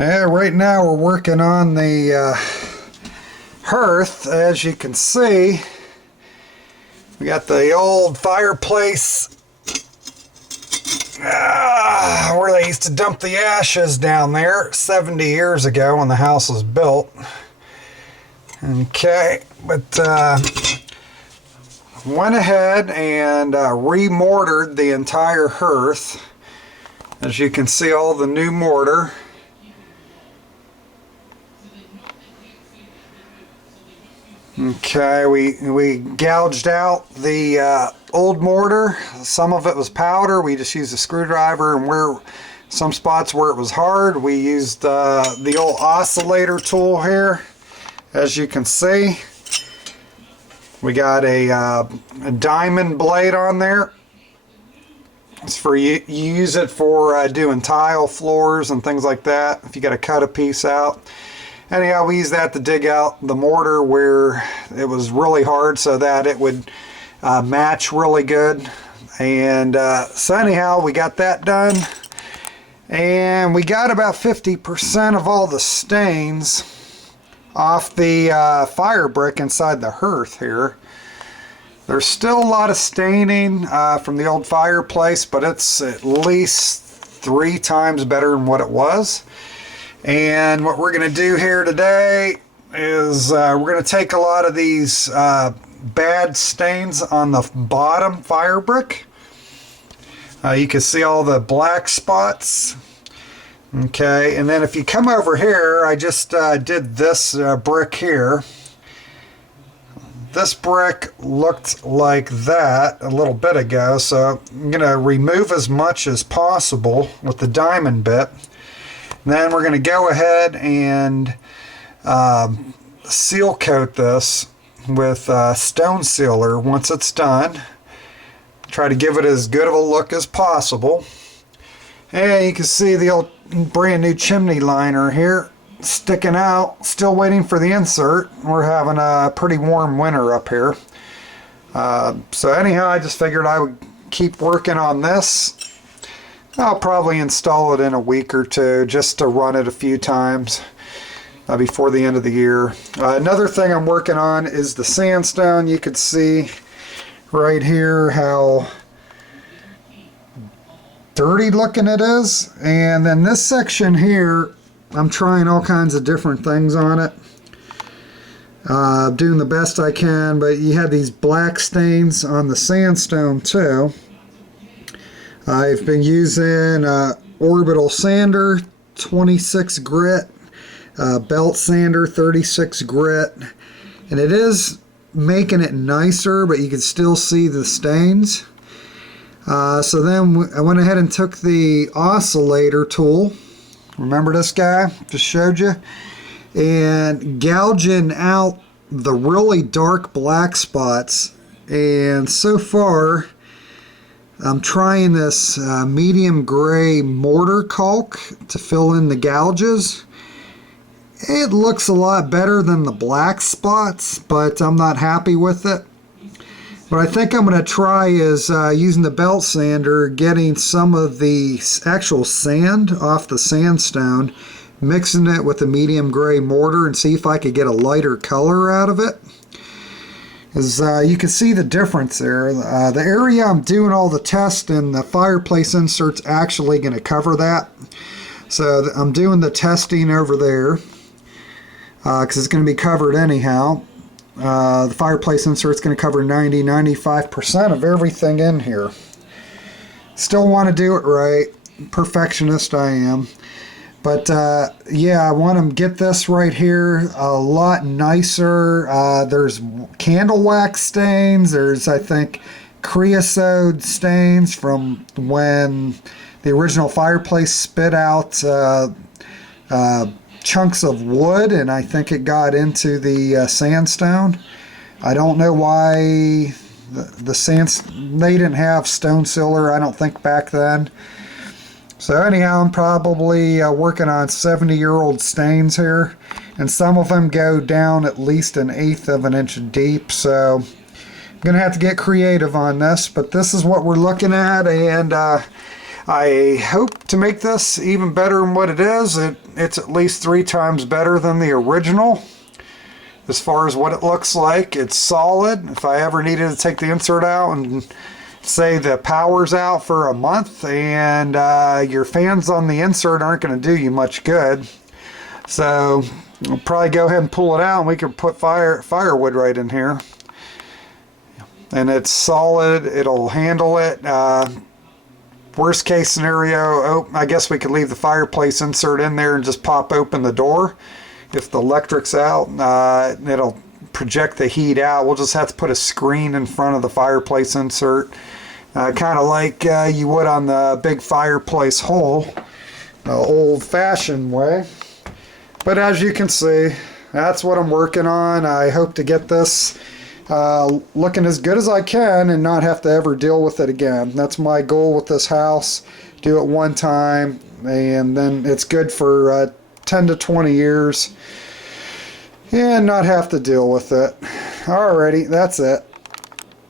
Yeah, right now we're working on the hearth. As you can see, we got the old fireplace where they used to dump the ashes down there 70 years ago when the house was built. Okay, but went ahead and remortared the entire hearth. As you can see, all the new mortar. Okay, we gouged out the old mortar. Some of it was powder. We just used a screwdriver, and where some spots where it was hard, we used the old oscillator tool here. As you can see, we got a diamond blade on there. It's for you use it for doing tile floors and things like that if you got to cut a piece out. Anyhow, we used that to dig out the mortar where it was really hard so that it would match really good. And so anyhow, we got that done. And we got about 50% of all the stains off the fire brick inside the hearth here. There's still a lot of staining from the old fireplace, but it's at least 3 times better than what it was. And what we're going to do here today is we're going to take a lot of these bad stains on the bottom fire brick. You can see all the black spots. Okay, and then if you come over here, I just did this brick here. This brick looked like that a little bit ago, so I'm going to remove as much as possible with the diamond bit. Then we're going to go ahead and seal coat this with stone sealer once it's done. Try to give it as good of a look as possible. And you can see the old brand new chimney liner here sticking out, still waiting for the insert. We're having a pretty warm winter up here. So anyhow, I just figured I would keep working on this. I'll probably install it in a week or two just to run it a few times before the end of the year. Another thing I'm working on is the sandstone. You can see right here how dirty looking it is. And then this section here, I'm trying all kinds of different things on it. Doing the best I can, but you have these black stains on the sandstone too. I've been using orbital sander 26 grit, belt sander 36 grit, and it is making it nicer, but you can still see the stains. So then I went ahead and took the oscillator tool. Remember this guy? Just showed you. And gouging out the really dark black spots. And so far, I'm trying this medium gray mortar caulk to fill in the gouges. It looks a lot better than the black spots, but I'm not happy with it. What I think I'm going to try is using the belt sander, getting some of the actual sand off the sandstone, mixing it with the medium gray mortar and see if I could get a lighter color out of it. As you can see the difference there. The area I'm doing all the tests in, the fireplace insert's actually going to cover that. So I'm doing the testing over there because it's going to be covered anyhow. The fireplace insert's going to cover 90-95% of everything in here. Still want to do it right. Perfectionist I am. But yeah, I want to get this right here a lot nicer. There's candle wax stains. There's, I think, creosote stains from when the original fireplace spit out chunks of wood, and I think it got into the sandstone. I don't know why they didn't have stone sealer, I don't think, back then. So anyhow, I'm probably working on 70-year-old stains here, and some of them go down at least 1/8 of an inch deep, so I'm going to have to get creative on this, but this is what we're looking at. And I hope to make this even better than what it is. It's at least 3 times better than the original. As far as what it looks like, it's solid. If I ever needed to take the insert out and say the power's out for a month and your fans on the insert aren't going to do you much good. So I'll probably go ahead and pull it out and we can put firewood right in here. And it's solid, it'll handle it. Worst case scenario, I guess we could leave the fireplace insert in there and just pop open the door. If the electric's out, it'll project the heat out. We'll just have to put a screen in front of the fireplace insert, kind of like you would on the big fireplace hole, the old-fashioned way. But as you can see, that's what I'm working on. I hope to get this looking as good as I can and not have to ever deal with it again. That's my goal with this house. Do it one time and then it's good for 10 to 20 years and not have to deal with it. Alrighty, that's it.